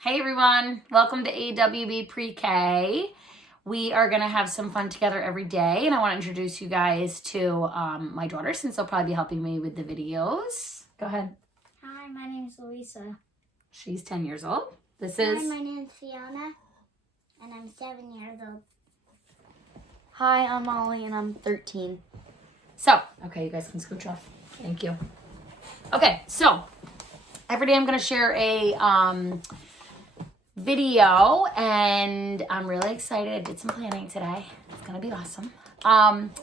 Hey everyone, welcome to AWB Pre-K. We are going to have some fun together every day, and I want to introduce you guys to my daughter, since they'll probably be helping me with the videos. Go ahead. Hi, my name is Louisa. She's 10 years old. Hi, my name is Fiona, and I'm 7 years old. Hi, I'm Molly, and I'm 13. So, okay, you guys can scooch off. Thank you. Okay, so every day I'm going to share a video, and I'm really excited. I did some planning today. It's going to be awesome.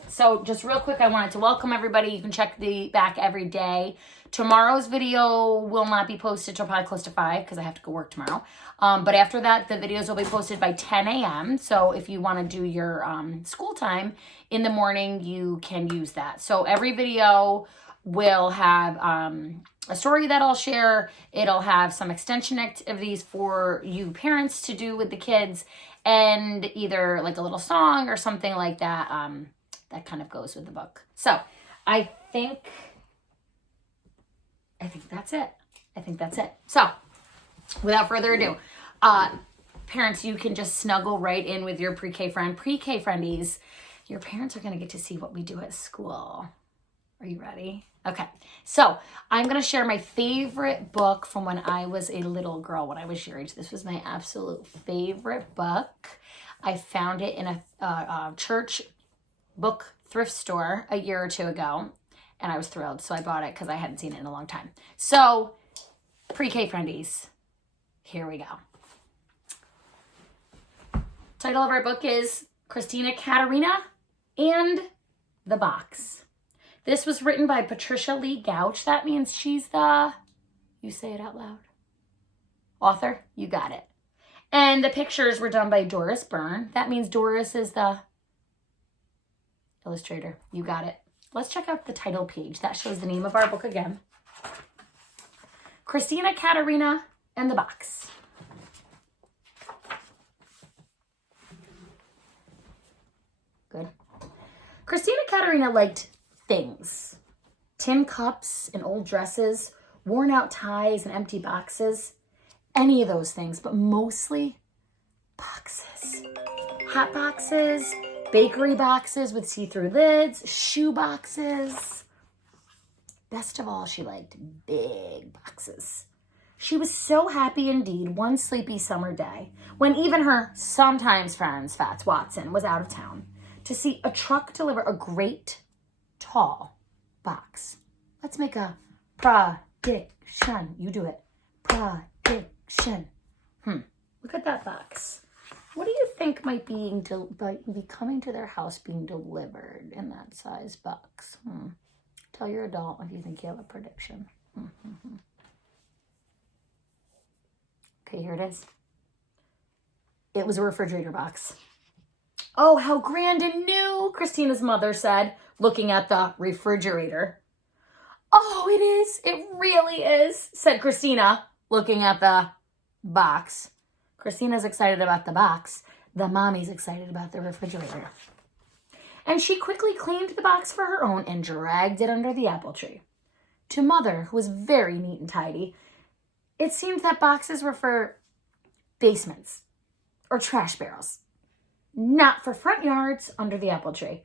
So just real quick, I wanted to welcome everybody. You can check the back every day. Tomorrow's video will not be posted till probably close to 5 because I have to go work tomorrow. But after that, the videos will be posted by 10 a.m. So if you want to do your school time in the morning, you can use that. So every video will have a story that I'll share. It'll have some extension activities for you parents to do with the kids, and either like a little song or something like that that kind of goes with the book. So I think that's it. So without further ado, parents, you can just snuggle right in with your pre-K friendies. Your parents are going to get to see what we do at school. Are you ready? Okay, so I'm going to share my favorite book from when I was a little girl, when I was your age. This was my absolute favorite book. I found it in a church book thrift store a year or two ago, and I was thrilled, so I bought it because I hadn't seen it in a long time. So, pre-K friendies, here we go. Title of our book is Christina Katerina and the Box. This was written by Patricia Lee Gouch. That means she's the, you say it out loud, author. You got it. And the pictures were done by Doris Byrne. That means Doris is the illustrator. You got it. Let's check out the title page. That shows the name of our book again. Christina Katerina and the Box. Good. Christina Katerina liked things. Tin cups and old dresses, worn out ties and empty boxes. Any of those things, but mostly boxes. Hat boxes, bakery boxes with see-through lids, shoe boxes. Best of all, she liked big boxes. She was so happy indeed one sleepy summer day when even her sometimes friend, Fats Watson, was out of town to see a truck deliver a great tall box. Let's make a prediction. You do it. Prediction. Look at that box. What do you think might be coming to their house being delivered in that size box? Tell your adult if you think you have a prediction. Okay, here it is. It was a refrigerator box. Oh, how grand and new, Christina's mother said, looking at the refrigerator. Oh, it is. It really is, said Christina, looking at the box. Christina's excited about the box. The mommy's excited about the refrigerator. And she quickly claimed the box for her own and dragged it under the apple tree. To Mother, who was very neat and tidy, it seemed that boxes were for basements or trash barrels, not for front yards under the apple tree.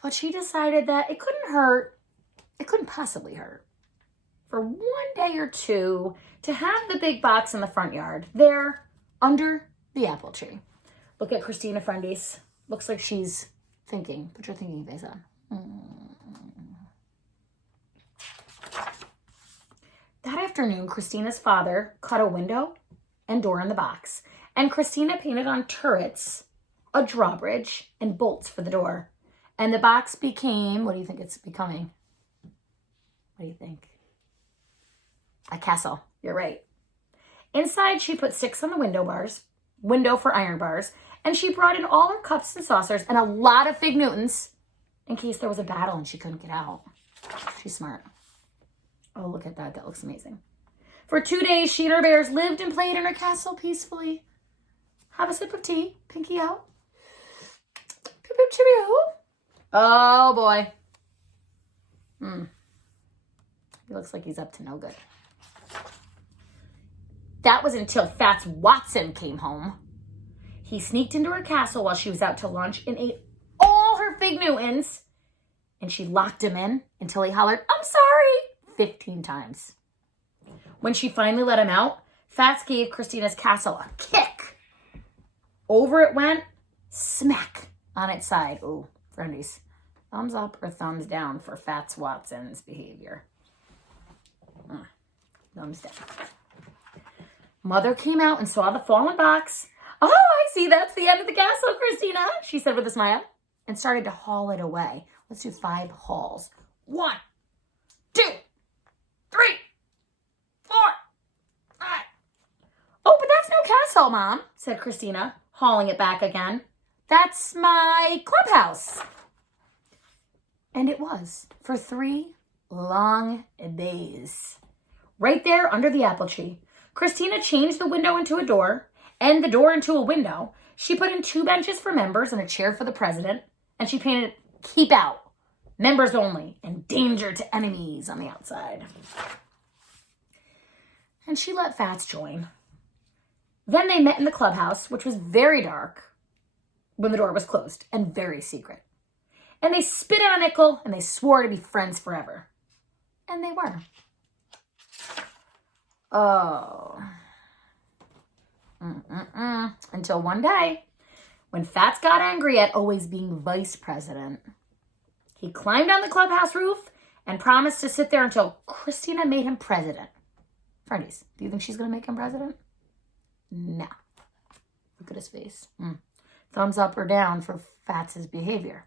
But she decided that it couldn't possibly hurt, for one day or two to have the big box in the front yard, there under the apple tree. Look at Christina friendies. Looks like she's thinking. Put your thinking face on. That afternoon, Christina's father cut a window and door in the box, and Christina painted on turrets, a drawbridge, and bolts for the door. And the box became, what do you think it's becoming? What do you think? A castle. You're right. Inside, she put 6 on the window for iron bars, and she brought in all her cups and saucers and a lot of Fig Newtons in case there was a battle and she couldn't get out. She's smart. Oh, look at that. That looks amazing. For 2 days, she and her bears lived and played in her castle peacefully. Have a sip of tea. Pinky out. Pew, pew, pew, pew. Oh, boy. He looks like he's up to no good. That was until Fats Watson came home. He sneaked into her castle while she was out to lunch and ate all her Fig Newtons. And she locked him in until he hollered, "I'm sorry," 15 times. When she finally let him out, Fats gave Christina's castle a kick. Over it went, smack on its side. Ooh, friendies, thumbs up or thumbs down for Fats Watson's behavior? Thumbs down. Mother came out and saw the fallen box. "Oh, I see, that's the end of the castle, Christina," she said with a smile, and started to haul it away. Let's do 5 hauls. 1, 2, 3, 4, 5. "Oh, but that's no castle, Mom," said Christina, hauling it back again. "That's my clubhouse." And it was for 3 long days. Right there under the apple tree, Christina changed the window into a door and the door into a window. She put in 2 benches for members and a chair for the president, and she painted "Keep Out," members only, and "Danger to Enemies" on the outside. And she let Fats join. Then they met in the clubhouse, which was very dark when the door was closed and very secret. And they spit on a nickel and they swore to be friends forever. And they were. Oh. Until one day, when Fats got angry at always being vice president, he climbed on the clubhouse roof and promised to sit there until Christina made him president. Friendies, do you think she's going to make him president? No. Look at his face. Thumbs up or down for Fats's behavior.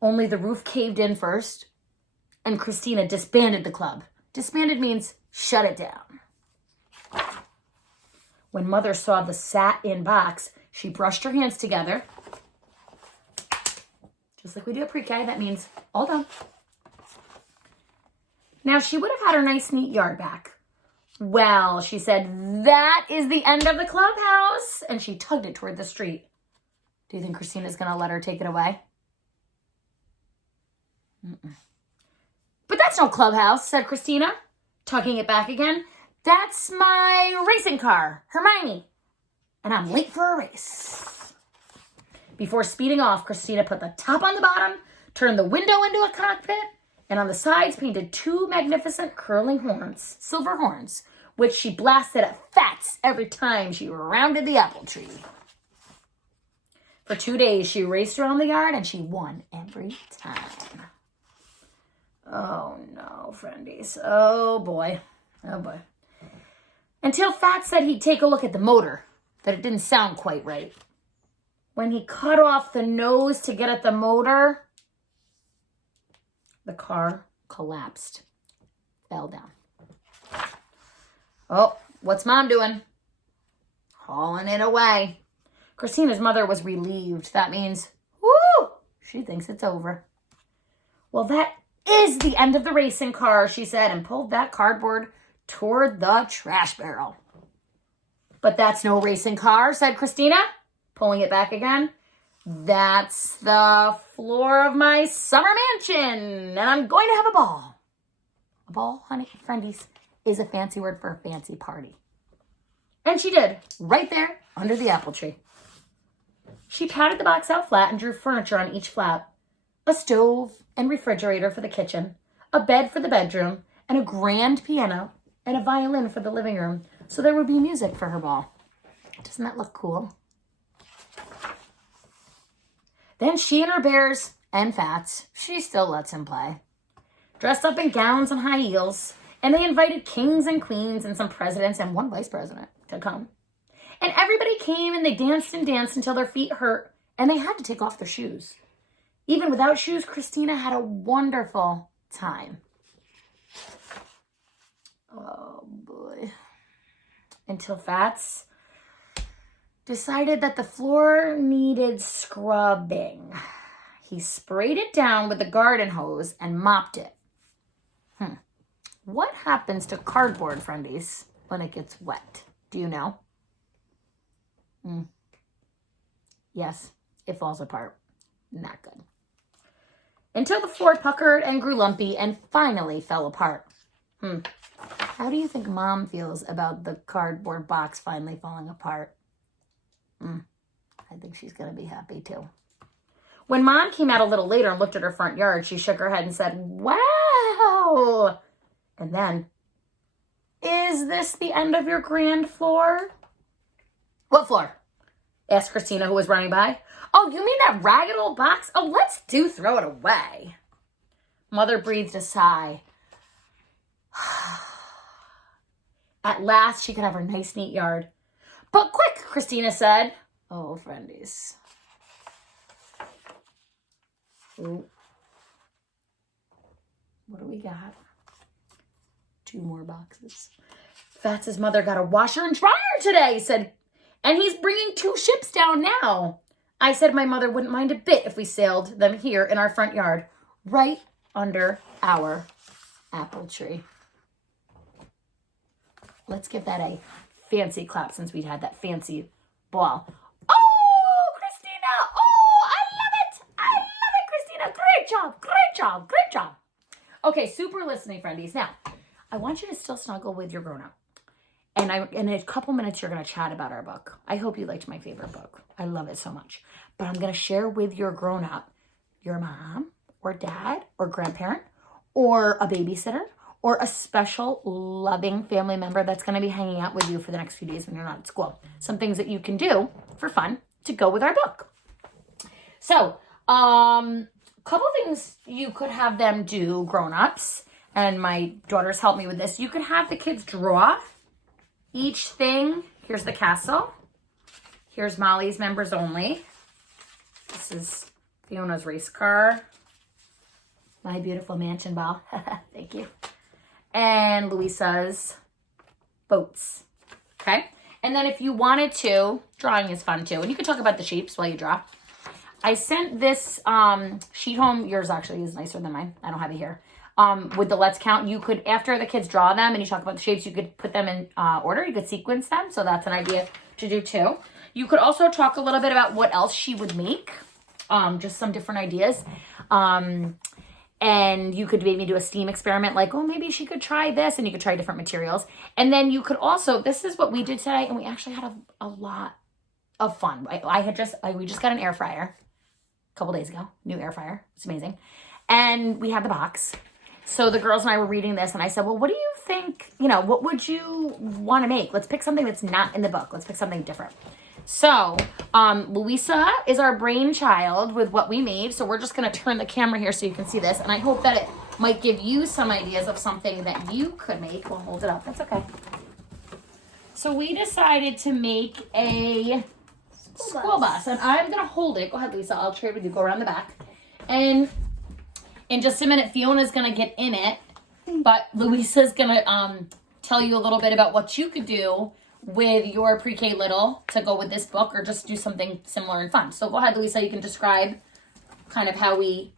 Only the roof caved in first, and Christina disbanded the club. Disbanded means shut it down. When Mother saw the sat-in box, she brushed her hands together. Just like we do at pre-K, that means all done. Now, she would have had her nice, neat yard back. "Well," she said, "that is the end of the clubhouse." And she tugged it toward the street. Do you think Christina's going to let her take it away? "But that's no clubhouse," said Christina, tugging it back again. "That's my racing car, Hermione. And I'm late for a race." Before speeding off, Christina put the top on the bottom, turned the window into a cockpit, and on the sides painted 2 magnificent curling horns, silver horns, which she blasted at Fats every time she rounded the apple tree. For 2 days, she raced around the yard, and she won every time. Oh, no, friendies. Oh, boy. Oh, boy. Until Fats said he'd take a look at the motor, that it didn't sound quite right. When he cut off the nose to get at the motor, the car collapsed, fell down. Oh, what's Mom doing? Hauling it away. Christina's mother was relieved. That means, whoo, she thinks it's over. "Well, that is the end of the racing car," she said, and pulled that cardboard toward the trash barrel. "But that's no racing car," said Christina, pulling it back again. "That's the floor of my summer mansion, and I'm going to have a ball." A ball, honey, friendies, is a fancy word for a fancy party. And she did, right there under the apple tree. She patted the box out flat and drew furniture on each flap. A stove and refrigerator for the kitchen, a bed for the bedroom, and a grand piano and a violin for the living room, so there would be music for her ball. Doesn't that look cool? Then she and her bears and Fats, she still lets him play, dressed up in gowns and high heels, and they invited kings and queens and some presidents and 1 vice president to come. And everybody came and they danced and danced until their feet hurt and they had to take off their shoes. Even without shoes, Christina had a wonderful time. Oh boy. Until Fats decided that the floor needed scrubbing. He sprayed it down with a garden hose and mopped it. What happens to cardboard, friendies, when it gets wet? Do you know? Yes, it falls apart. Not good. Until the floor puckered and grew lumpy and finally fell apart. How do you think Mom feels about the cardboard box finally falling apart? I think she's going to be happy too. When Mom came out a little later and looked at her front yard, she shook her head and said, wow. And then, is this the end of your grand floor? What floor? Asked Christina, who was running by. Oh, you mean that ragged old box? Oh, let's throw it away. Mother breathed a sigh. At last, she could have her nice, neat yard. But quick, Christina said. Oh, friendies. Ooh. What do we got? 2 more boxes. Fatz's mother got a washer and dryer today, said, and he's bringing 2 ships down now. I said my mother wouldn't mind a bit if we sailed them here in our front yard, right under our apple tree. Let's give that a fancy clap since we had that fancy ball. Oh, Christina! Oh, I love it! I love it, Christina! Great job! Great job! Great job! Okay, super listening, friendies. Now, I want you to still snuggle with your grown-up. And in a couple minutes, you're going to chat about our book. I hope you liked my favorite book. I love it so much. But I'm going to share with your grown-up, your mom or dad or grandparent or a babysitter or a special loving family member that's going to be hanging out with you for the next few days when you're not at school. Some things that you can do for fun to go with our book. So, couple things you could have them do, grown-ups, and my daughters helped me with this. You could have the kids draw each thing. Here's the castle. Here's Molly's members only. This is Fiona's race car. My beautiful mansion ball. Thank you. And Louisa's boats. Okay? And then if you wanted to, drawing is fun too. And you can talk about the shapes while you draw. I sent this sheet home. Yours actually is nicer than mine. I don't have it here. With the Let's Count, you could, after the kids draw them and you talk about the shapes, you could put them in order. You could sequence them. So that's an idea to do too. You could also talk a little bit about what else she would make. Just some different ideas. And you could maybe do a STEAM experiment like, oh, maybe she could try this, and you could try different materials. And then you could also, this is what we did today, and we actually had a lot of fun. We just got an air fryer a couple days ago, new air fryer. It's amazing. And we had the box. So the girls and I were reading this, and I said, well, what do you think, what would you want to make? Let's pick something that's not in the book. Let's pick something different. So, Louisa is our brainchild with what we made. So we're just going to turn the camera here so you can see this. And I hope that it might give you some ideas of something that you could make. We'll hold it up. That's okay. So we decided to make a school bus. And I'm going to hold it. Go ahead, Lisa. I'll trade with you. Go around the back. And in just a minute, Fiona's going to get in it. But Louisa's going to tell you a little bit about what you could do with your pre-K little to go with this book, or just do something similar and fun. So go ahead, Louisa, you can describe kind of how we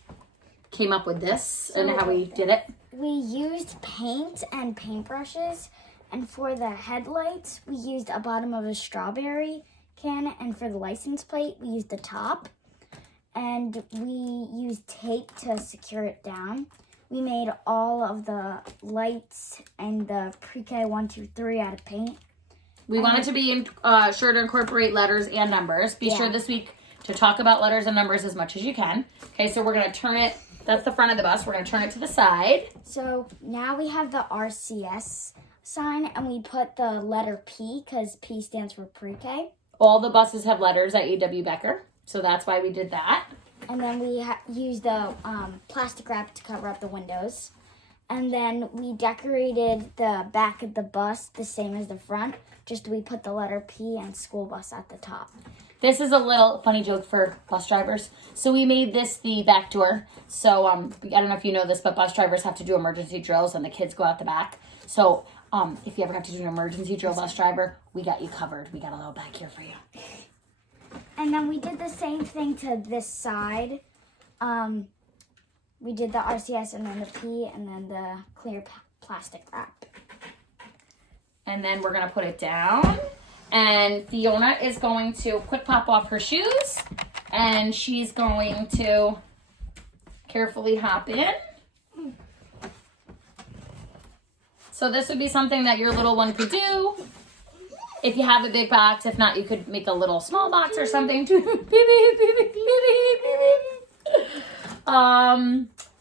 came up with this and how we did it. We used paint and paintbrushes, and for the headlights, we used a bottom of a strawberry can, and for the license plate, we used the top, and we used tape to secure it down. We made all of the lights and the pre-K 1, 2, 3 out of paint. We wanted to be sure to incorporate letters and numbers. Be sure this week to talk about letters and numbers as much as you can. Okay, so we're going to turn it, that's the front of the bus. We're going to turn it to the side. So now we have the RCS sign, and we put the letter P because P stands for pre-K. All the buses have letters at A.W. Becker, so that's why we did that. And then we used the plastic wrap to cover up the windows. And then we decorated the back of the bus the same as the front. Just we put the letter P and school bus at the top. This is a little funny joke for bus drivers. So we made this the back door. So I don't know if you know this, but bus drivers have to do emergency drills and the kids go out the back. So if you ever have to do an emergency drill, bus driver, we got you covered. We got a little back here for you. And then we did the same thing to this side. We did the RCS and then the P and then the clear plastic wrap. And then we're going to put it down. And Fiona is going to quick pop off her shoes. And she's going to carefully hop in. So this would be something that your little one could do. If you have a big box, if not, you could make a little small box or something.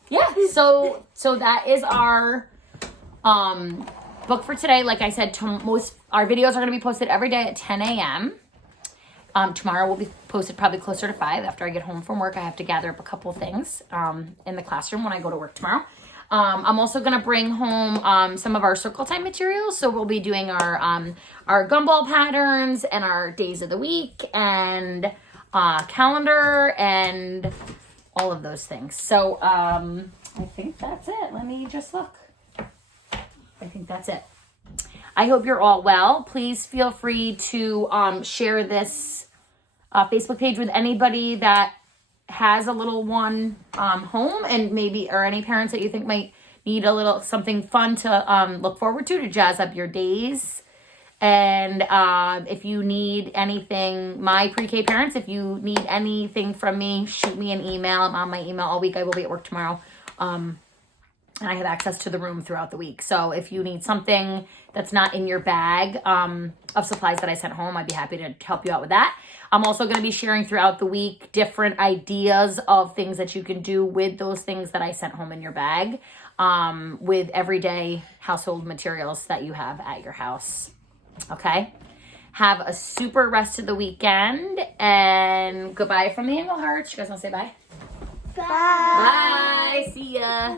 Yeah, so that is our book for today. Like I said, our videos are going to be posted every day at 10 a.m. Tomorrow will be posted probably closer to 5 after I get home from work. I have to gather up a couple things in the classroom when I go to work tomorrow. I'm also going to bring home some of our circle time materials. So we'll be doing our gumball patterns and our days of the week and calendar and all of those things. So I think that's it. Let me just look. I think that's it. I hope you're all well. Please feel free to share this Facebook page with anybody that has a little one home, and or any parents that you think might need a little something fun to look forward to jazz up your days. And if you need anything, my pre-K parents, if you need anything from me, shoot me an email. I'm on my email all week. I will be at work tomorrow. And I have access to the room throughout the week. So if you need something that's not in your bag of supplies that I sent home, I'd be happy to help you out with that. I'm also going to be sharing throughout the week different ideas of things that you can do with those things that I sent home in your bag, with everyday household materials that you have at your house. Okay? Have a super rest of the weekend, and goodbye from the Engle Hearts. You guys want to say bye? Bye. Bye. See ya.